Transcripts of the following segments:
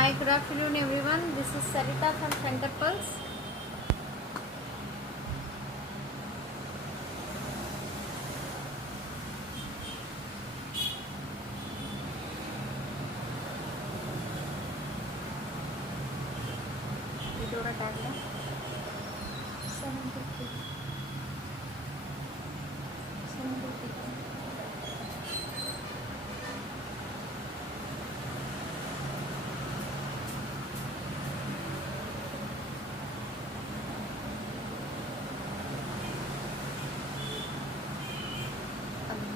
Hi, good afternoon everyone. This is Sarita from Shankar Pulse. Vidura tagla 750. 750.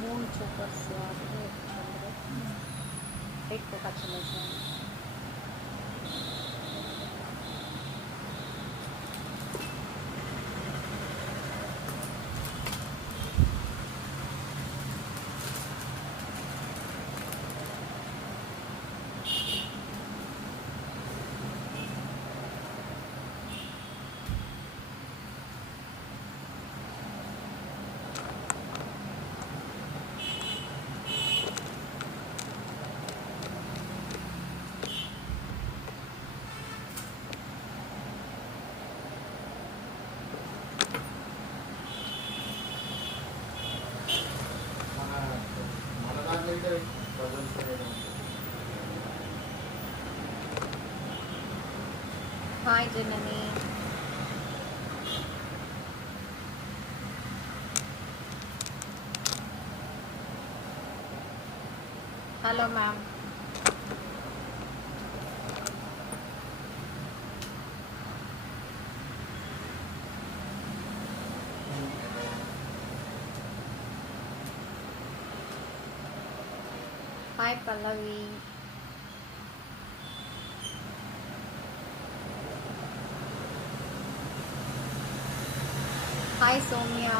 Moon chokers yaadre chandre. Eight ko kachale sir. Hi Janani. Hello ma'am. Hi Pallavi. Hi Somya.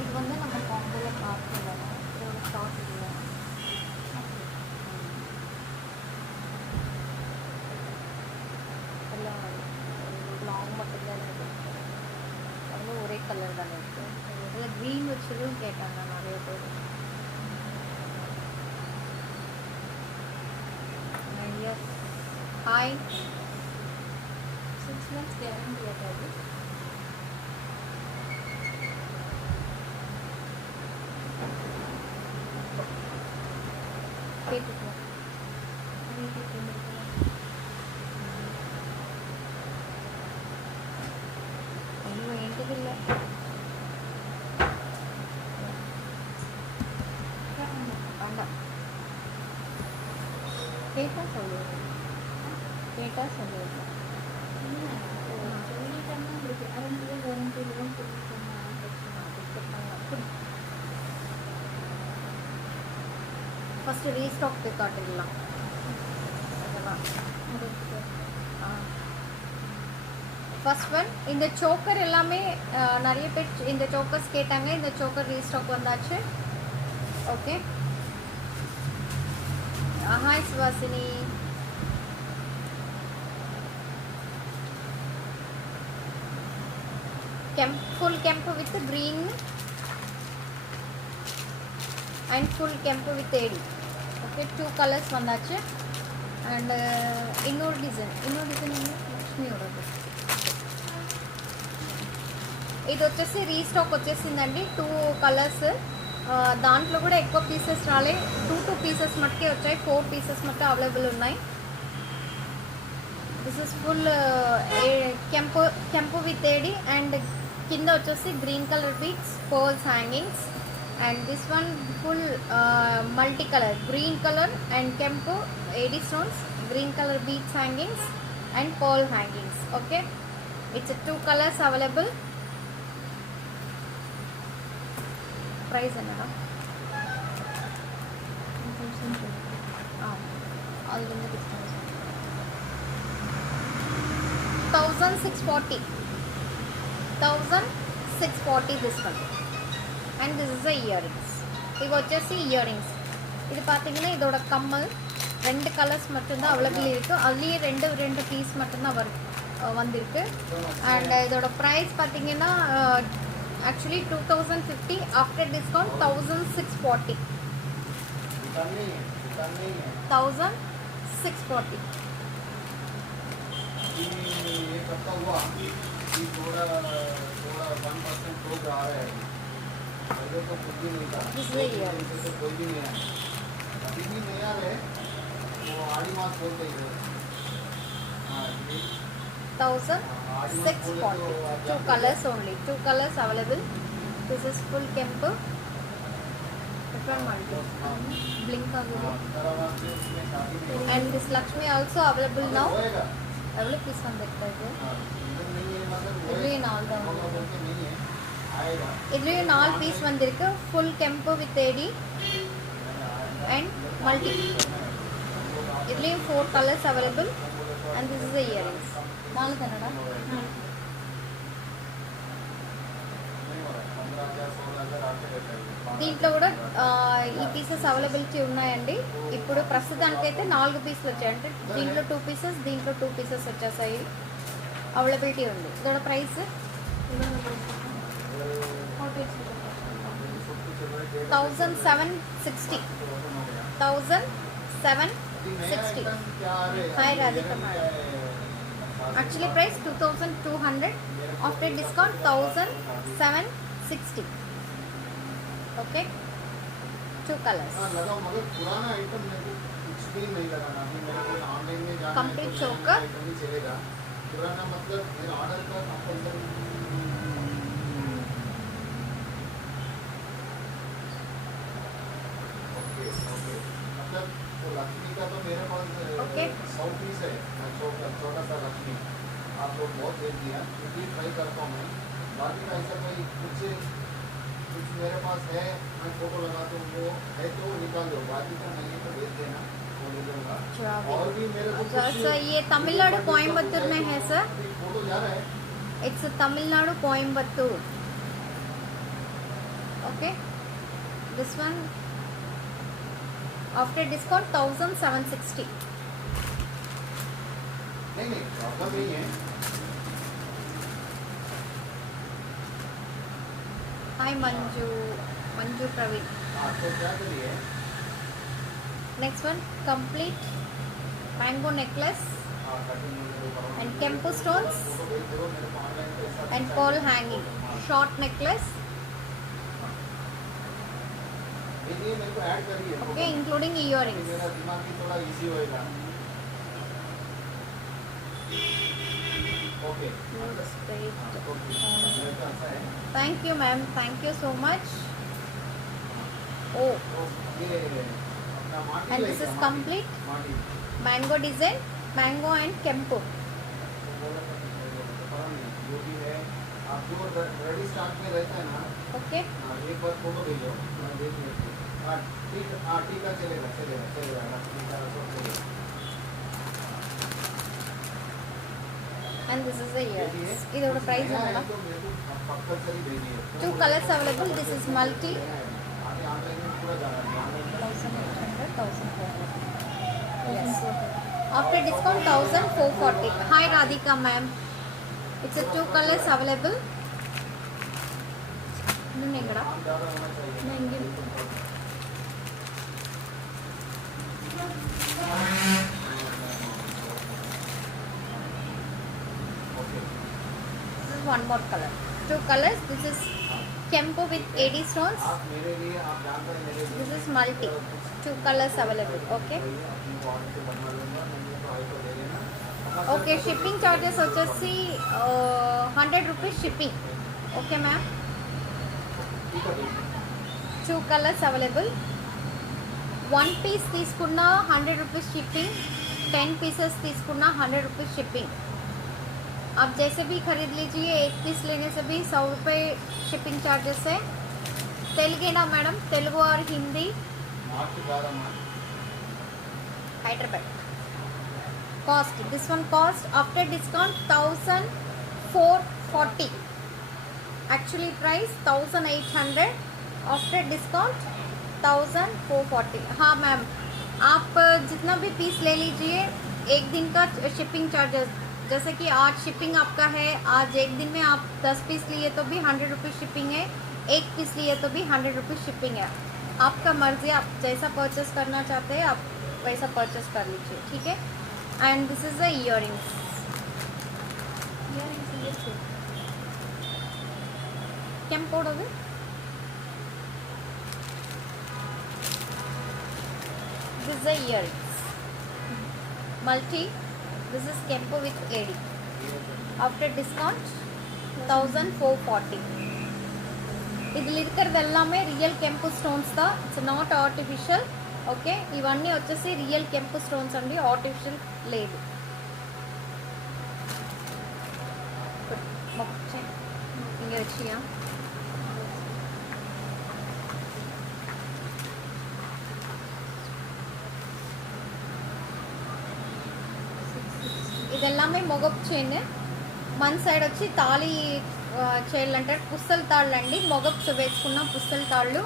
இது வந்து நம்ம காம்போல பார்க்கலாம். இதோட stock இல்லை. எல்லாம் long மட்டும்தான் இருக்குது. அது ஒரே கலர் தானே இருக்குது. இதில் க்ரீன் வச்சதும் கேட்டாங்க நிறைய பேர். எஸ் ஹாய் 6 months guarantee ஏதாவது கேட்டுக்கலாம். ஐயோ என்கிட்ட இல்லை. வேண்டாம். கேட்டால் சொல்லுவேன். கேட்டால் சொல்லுவேன். ஃபஸ்ட்டு ரீஸ்டாக் போய் காட்டிடலாம். அதெல்லாம் ஃபர்ஸ்ட் ஒன் இந்த சோக்கர் எல்லாமே நிறைய பேர் இந்த சோக்கர்ஸ் கேட்டாங்க. இந்த சோக்கர் ரீஸ்டாக் வந்தாச்சு. Okay. Hi Suvasini. full kempu with green and full kempu with AD. Okay, two colors vandachu. And innor design Lakshmi oru ఇది వచ్చేసి రీస్టాక్ వచ్చేసిందండి. 2 కలర్స్ దాంట్లో కూడా ఎక్కువ పీసెస్ రాలే. 2 పీసెస్ మట్టుకే వచ్చాయి. 4 పీసెస్ మట్టు అవైలబుల్ ఉన్నాయి. దిస్ ఇస్ ఫుల్ కెంపు విత్ ఏడి అండ్ కింద వచ్చేసి green colour beads pearls hangings. And this one full multi colour green colour and కెంపు AD stones, green colour beads hangings and pearl hangings. Okay. It's a 2 colors available. Price enna? All in the discount. 1640. 1640 this one. And this is the earrings. இது వచ్చేసి earrings. இது பார்த்தீங்கன்னா இதோட கம்மல் 2 colours மட்டும்தான் available இருக்குது. அதுலேயே ரெண்டு பீஸ் மட்டும்தான் வந்திருக்கு. அண்ட் இதோட ப்ரைஸ் பார்த்தீங்கன்னா ஆக்சுவலி 2050, ஆஃப்டர் டிஸ்கவுண்ட் 1640. 1640. ये कब का हुआ कि थोड़ा 1% लोग आ रहे हैं, पहले तो कुछ भी नहीं था, तो कोई भी नहीं आया, अभी भी नहीं आ रहे, वो आड़ी मास बोलते ही 1640. 2 colors only. 2 colors available. This is full kempu. Blink and this Lakshmi also available now. Available piece on that side. இதுலயே 4 பீஸ் வந்திருக்கு. ஃபுல் கெம்பு வித் ஏடி and multi. இதுலயே 4 colors available and this is the earrings. நாலு தானடா? దీంట్లో కూడా ఈ pieces availability ఉన్నాయండి. ఇప్పుడు ప్రస్తుతానికైతే 4 పీసులు వచ్చాయి. అంటే దీంట్లో 2 పీసెస్, దీంట్లో 2 పీసెస్ వచ్చేసాయి. అవైలబిలిటీ ఉంది. ఇదోட price 1760. 1760. Hi Radhika madam. Actually price 2200. After discount 1760. Okay. 2 colors. लगा मगर पुराना आइटम मेरे को कुछ भी नहीं लगाना, अभी मेरे को ऑनलाइन में जाना कंप्लीट चोकर नहीं चलेगा. पुराना मतलब मेरा ऑर्डर का कंपल्सरी. ओके मतलब वो लक्ष्मी का तो मेरे पास 100 पीस है. छोटा सा लक्ष्मी आप लोग बहुत भेज दिया, क्योंकि ट्राई करता हूँ मैं. बाकी का ऐसा कोई कुछ मेरे पास है, मैं फोटो लगाता हूँ, वो है तो निकाल दो, बाकी तो नहीं तो भेज देना, वो ले लूँगा. और भी मेरे को सर ये तमिलनाडु कोयम्बतूर में है सर. फोटो जा रहा है. It's Tamil Nadu Coimbatore. Okay. This one after discount 1760. नहीं प्रॉब्लम नहीं है. हाय मंजू प्रवीण. तो क्या करिए. Next one complete mango necklace and kempu stones and pearl hanging short necklace. मेरे को ऐड करिए. Okay, including earrings. मेरा दिमाग भी थोड़ा इजी होएगा. Okay. Thank you ma'am. Thank you so much. Oh, and this is complete mango design, mango and kempu. जो भी है आप जो रेडी स्टॉक में रहता है ना. ओके. एक बार फोटो भेजो, मैं देख लेती हूँ. ठीक है चलेगा. And this is the earrings. इधर price है ना? 2 colors available. This is multi. 1800. Yes. After discount 1440. Hi Radhika ma'am. It's a 2 colors available. Nengada. Nengi. This is one more color. 2 colors. This is kempu with AD stones. This is multi. 2 colors available. Okay. Okay, shipping charges వచ్చేసి 100 rupees shipping. Okay ma'am. 2 colors available. 1 piece తీసుకున్న 100 rupees shipping. 10 pieces తీసుకున్న 100 rupees shipping. आप जैसे भी खरीद लीजिए, एक piece लेने से भी 100 रुपये शिपिंग चार्जेस है। तेलुगेना मैडम, तेलुगु और Hindi? Hyderabad. Cost, this one cost after discount 1440, actually price 1800, after discount 1440। हाँ मैम, आप जितना भी पीस ले लीजिए, एक दिन का शिपिंग चार्जेस, जैसे कि आज शिपिंग आपका है, आज एक दिन में आप 10 पीस लिए तो भी 100 रुपीज़ शिपिंग है, एक पीस लिए तो भी 100 रुपीज़ शिपिंग है। आपका मर्जी, आप जैसा परचेस करना चाहते हैं आप वैसा परचेस कर लीजिए, ठीक है। And this is the earrings. ಕೆಂಪೋಡೋದು this is the earrings, multi, this is kempo with lady, after discount 1440. இதில் இருக்கிறது எல்லாமே ரியல் கெம்பு ஸ்டோன்ஸ் தான், இட்ஸ் நாட் ஆர்டிஃபிஷியல். ఓకే, ఇవన్నీ వచ్చేసి రియల్ కెంపు స్టోన్స్ అండి, ఆర్టిఫిషియల్ లేదు. இங்கே வச்சியா ఇదెల్లామే మొగపు చైన్, మన సైడ్ వచ్చి తాళి చైన్లు అంటారు, పుస్తల తాళ్ళు అండి, మొగపు వేసుకున్న పుస్తల తాళ్ళు.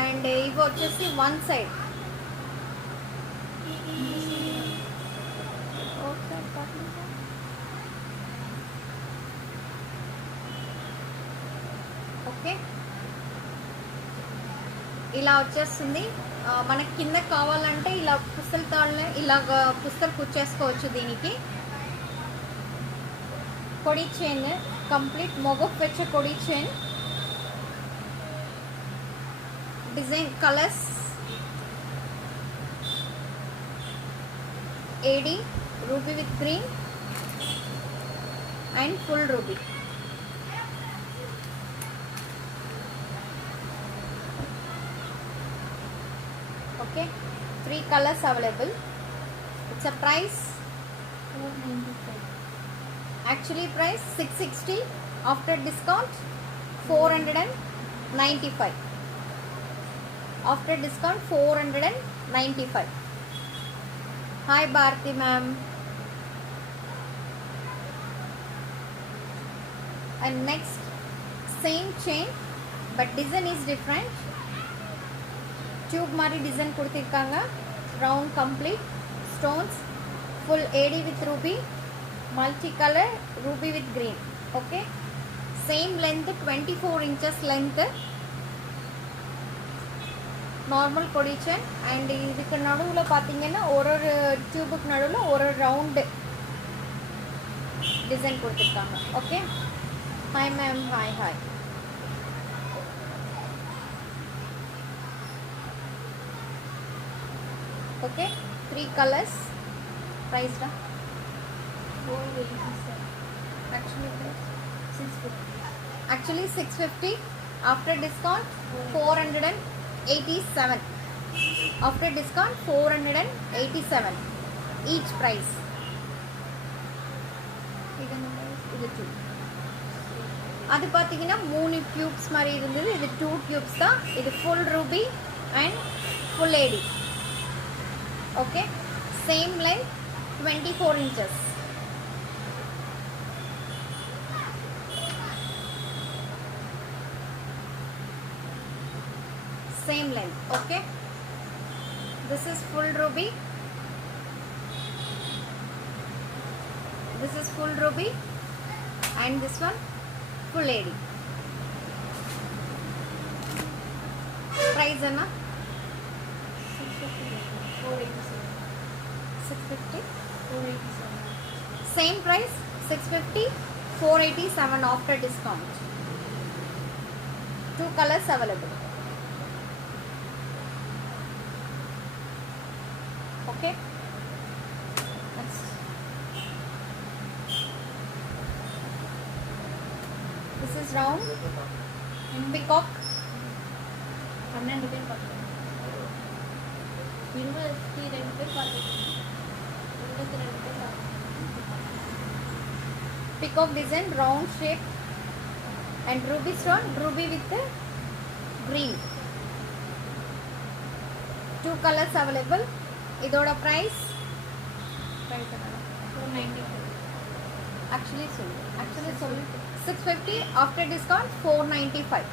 అండ్ ఇవి వచ్చేసి వన్ సైడ్. ఓకే, ఇలా వచ్చేస్తుంది. మనకి కింద కావాలంటే ఇలా పుస్తల తాళ్ళని ఇలాగ పుస్తలు కుచ్చేసుకోవచ్చు. దీనికి కొడి చైన్, కంప్లీట్ మొగపు వచ్చే కొడి chain, design colours AD, ruby with green and full ruby. Okay, 3 colors available. It's a price 495. Actually price 660, after discount 495. After discount 495. Hi Bharti ma'am. And next, same chain but design is different. Tube mari design கொடுத்திருக்காங்க, round complete stones, full AD with ruby, multi color ruby with green. Okay, same length 24 inches length, normal கொடி chain. and இதுக்கு நடுவுல பாத்தீங்கன்னா ஒரு டியூபுக்கு நடுவுல ஒரு round design கொடுத்திருக்காங்க. Okay, hi ma'am. Hi hi. Okay, 3 colors. Price da 487. Actually price 650. Actually 650. After discount 487. After discount 487 each price. இது 2. அது பாத்தீங்கன்னா 3 cubes மாதிரி இருந்தது, இது 2 cubes தான். இது full ruby and full AD. Okay, same length 24 inches. Same length. Okay, this is full ruby, this is full ruby and this one full AD. Price anna 650, 487. Same price 650, 487 after discount. 2 colors available. Okay, this is round peacock. 12 பேர் பார்க்கலாம், 22 பேர் பார்க்கலாம், 22 பேர் பார்க்கலாம். peacock design, round shape and ruby stone, ruby with green. 2 colors available. Idoda price 495. actually 650. After discount 495.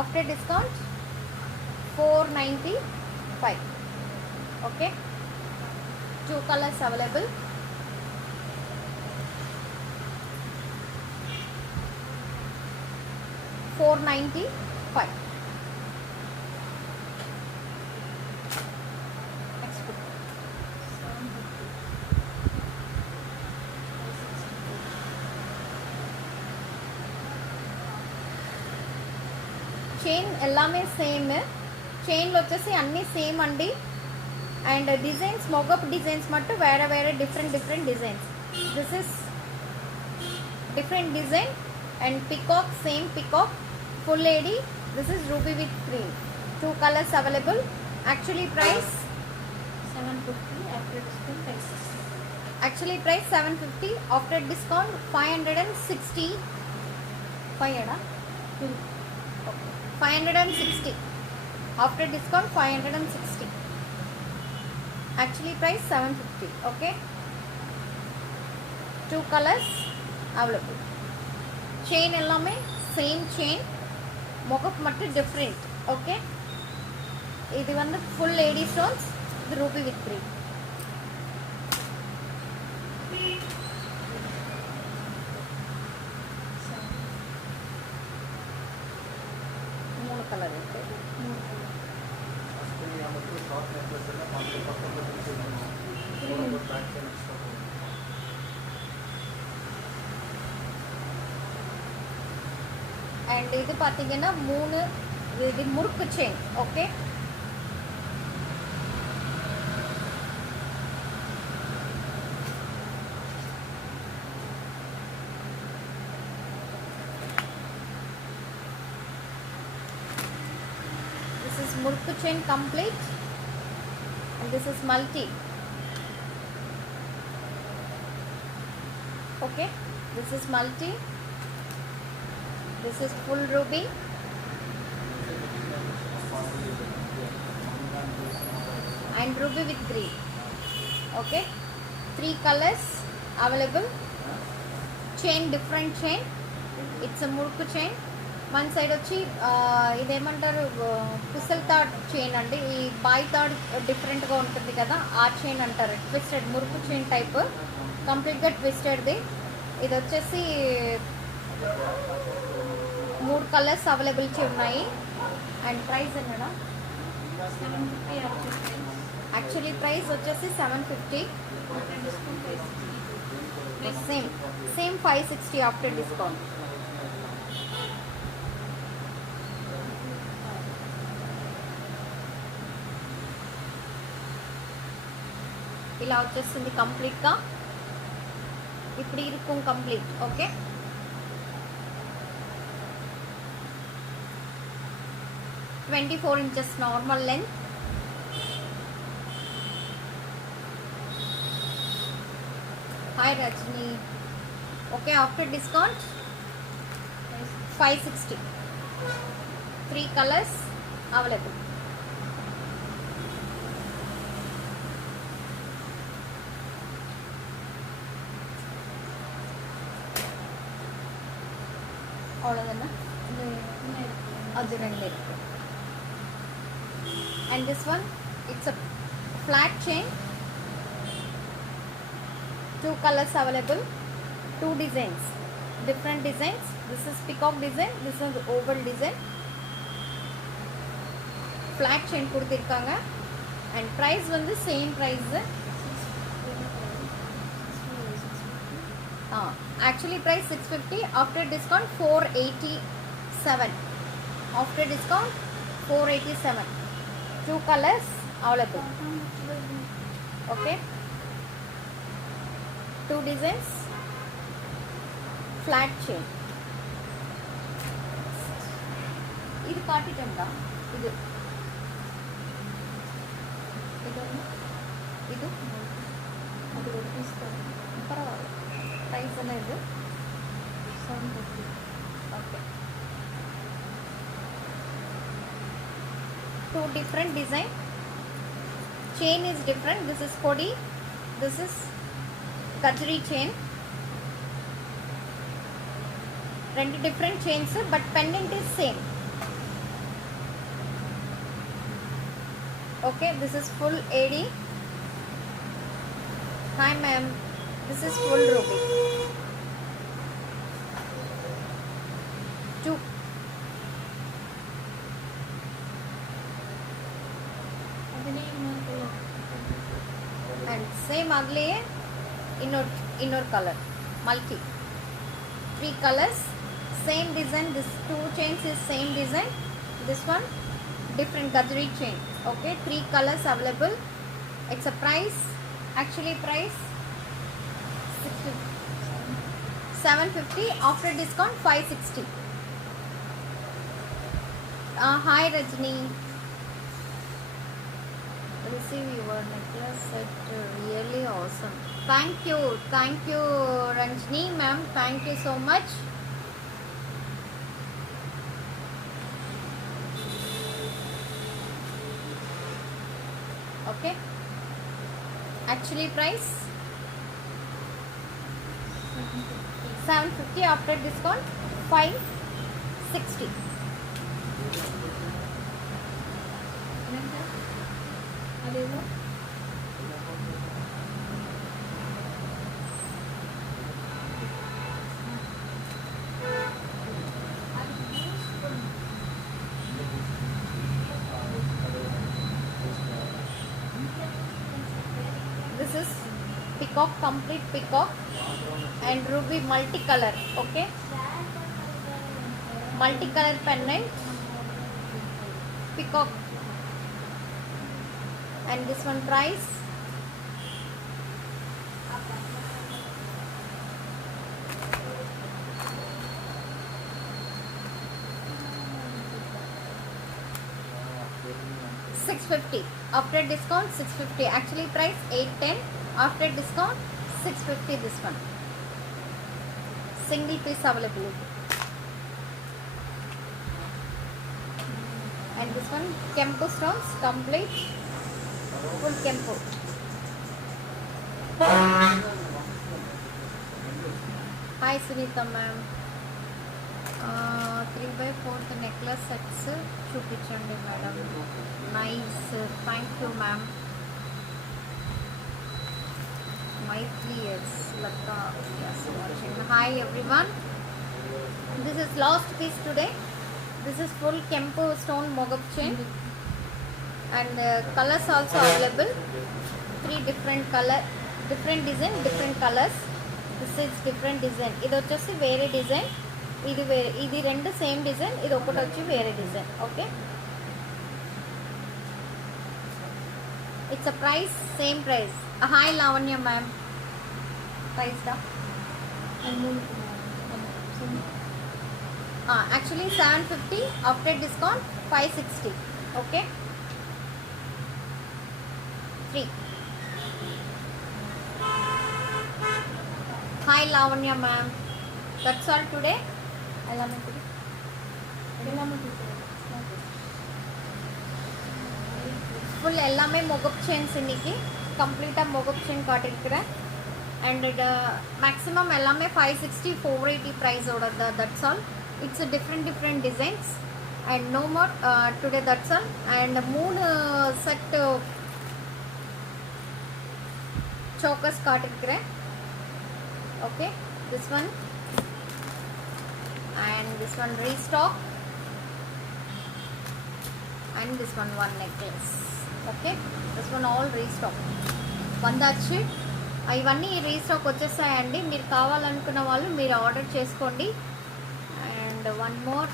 After discount 495. Okay, 2 colors available. $495. Next book. 750. Chain ఎల్లామే same, చైన్లో వచ్చేసి అన్నీ same అండి. And designs మొగప్ designs మట్టు వేరే వేరే different designs. This is different design and peacock same peacock full lady. This is ruby with cream. 2 colors available. Actually price 750. After discount 560. actually price 750. After discount 560. 560. After discount 560. Actually price 750. Okay, 2 colors available. Chain ellame same chain, మొగప్ మట్టు different. Okay, ఇది வந்து full lady stones, ఇది ruby with cream. మూడు colour అయితే ಅಷ್ಟೇ ಯಾವತ್ತೂ short necklace ಎಲ್ಲ ಮತ್ತೆ ಪಕ್ಕದ ಬ್ಯಾಕ್ ಸೈಡ್ ಎಕ್ಸ್ಟ್ರಾ అండ్ ఇది பார்த்தீங்கன்னா 3 ఇది murukku chain. Okay, this is murukku chain complete and this is multi. Okay, this is multi, this is full ruby and ruby with green. Okay, 3 colors available. Chain different chain, it's a murku chain. One side వచ్చి ఇదేమంటారు పుసల్ థాడ్ chain అండి. ఈ bye థాడ్ డిఫరెంట్గా ఉంటుంది కదా, ఆ chain అంటారు. Twisted murukku chain type, కంప్లీట్గా ట్విస్టెడ్ది. ఇది వచ్చేసి 3 కలర్స్ అవైలబిలిటీ ఉన్నాయి. అండ్ ప్రైస్ ఎన్నడా? 750 after price. యాక్చువల్లీ ప్రైస్ వచ్చేసి 750. After discount 560. Same 560 after discount. ఇలా వచ్చేస్తుంది కంప్లీట్గా. ఇప్పుడు ఇరుక్కుం complete. Okay, "24 inches normal length. Hi Rajni. Okay, after discount 560. 3 colors available. அவ்வளோதானே, அது 2 இருக்கு. And this one, it's a flat chain, 2 colors available, 2 designs, different designs. This is peacock design, this is oval design. Flat chain கொடுத்திருக்காங்க. And price வந்து same price. Actually price 650. After discount 487. After discount 487. 2 colors available. Okay, 2 designs, flat chain. ఇది కాటిటండా, ఇది ఇది ఇది అది కూడా తీసుకోండి. పర్వాలేదు. ప్రైస్ అనేది 750. Okay. Two different design. Chain is different. This is kodi. This is gajri chain. Two different chains, but pendant is same. Okay, this is full AD. Hi ma'am, this is full ruby. 2. Again, more color. And same ugly inner color, multi 3 colors, same design. This 2 chains is same design. This one different gajri chain. Okay, 3 colors available. It's a price, actually price 750, after discount 560. Hi Rajni, receive your necklace set, really awesome. Thank you Ranjini ma'am, thank you so much. Okay, actually price 750, after discount 560. Ananta, అదేమో This is peacock, complete peacock and ruby multicolor. Okay, multicolor pendant, peacock, and this one price $650, after discount 650, actually price 810, after discount 650. This one single piece available. And this one Kempo stones, complete full Kempo. Hi Sunita ma'am, 3/4 necklace sets చూపించండి madam. Nice, thank you ma'am. My 3 years Lata, yes, watching. Hi everyone, this is last piece today. This is full Kempo stone mogap chain, and colors also available. 3 different color, different design, different colors. This is different design. ఇది వచ్చేసి వేరే design, ఇది వేరే, ఇది రెండు same design, ఇది ఒకటి వచ్చి వేరే design. Okay, it's a price, same price. Hi Lavanya ma'am, price దా actually 750, after discount 560. Okay, 3. Hi Lavanya ma'am, that's all today. Full எல்லாமே மொகப் செயின்ஸ் இன்னைக்கு கம்ப்ளீட்டாக மொகப் செயின் காட்டியிருக்கிறேன். அண்ட் மேக்ஸிமம் எல்லாமே 560 480 ப்ரைஸோட that's all. It's different designs and no more today, that's all. And 3 set chokers காட்டியிருக்கிறேன். Okay, this one and this one restock, and this one necklace. Okay, this one all restock వందాచి. ఇవన్నీ restock వచ్చేసాయండి. మీరు కావాలనుకున్న వాళ్ళు మీరు order చేసుకోండి. And one more,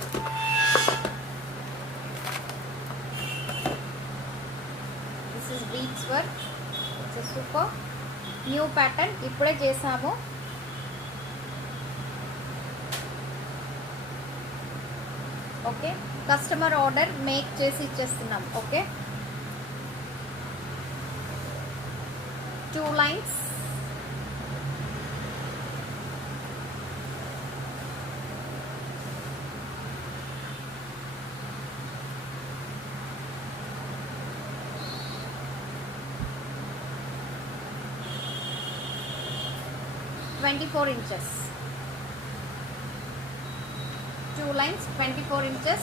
this is beads work. It's super new pattern, ఇప్పుడే చేసాము. ఓకే, కస్టమర్ ఆర్డర్ మేక్ చేసి ఇచ్చేస్తున్నాం. Okay, 2 lines, 24 inches. 2 lines, 24 inches.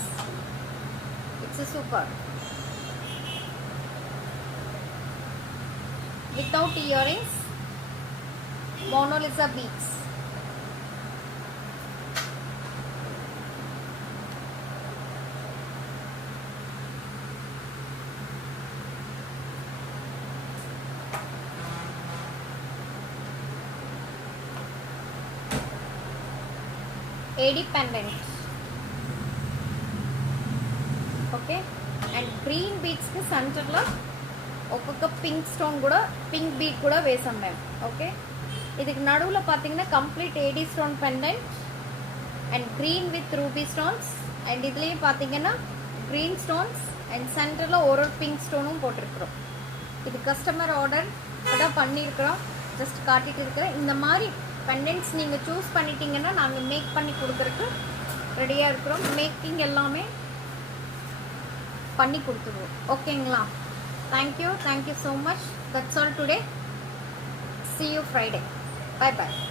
It's a super. Without earrings, Mona Lisa beads. AD pendant. Okay, and green beads ki center lo ఒక్కొక్క pink stone కూడా pink bead కూడా వేసాం మేము. Okay, ఇది నడువులో பார்த்தீங்கன்னா complete AD stone pendant and green with Ruby stones and இதுலேயும் பார்த்தீங்கன்னா க்ரீன் ஸ்டோன்ஸ் அண்ட் சென்டரில் ஒரு பிங்க் ஸ்டோனும் போட்டிருக்கிறோம். இது கஸ்டமர் ஆர்டர் தான் பண்ணியிருக்கிறோம், ஜஸ்ட் காட்டிட்டு இருக்கிறேன். இந்த மாதிரி பெண்டன்ட்ஸ் நீங்கள் சூஸ் பண்ணிட்டீங்கன்னா நாங்கள் மேக் பண்ணி கொடுக்குறதுக்கு ரெடியாக இருக்கிறோம். மேக்கிங் எல்லாமே பண்ணி கொடுத்துருவோம். ஓகேங்களா? Thank you so much. That's all today. See you Friday. Bye bye.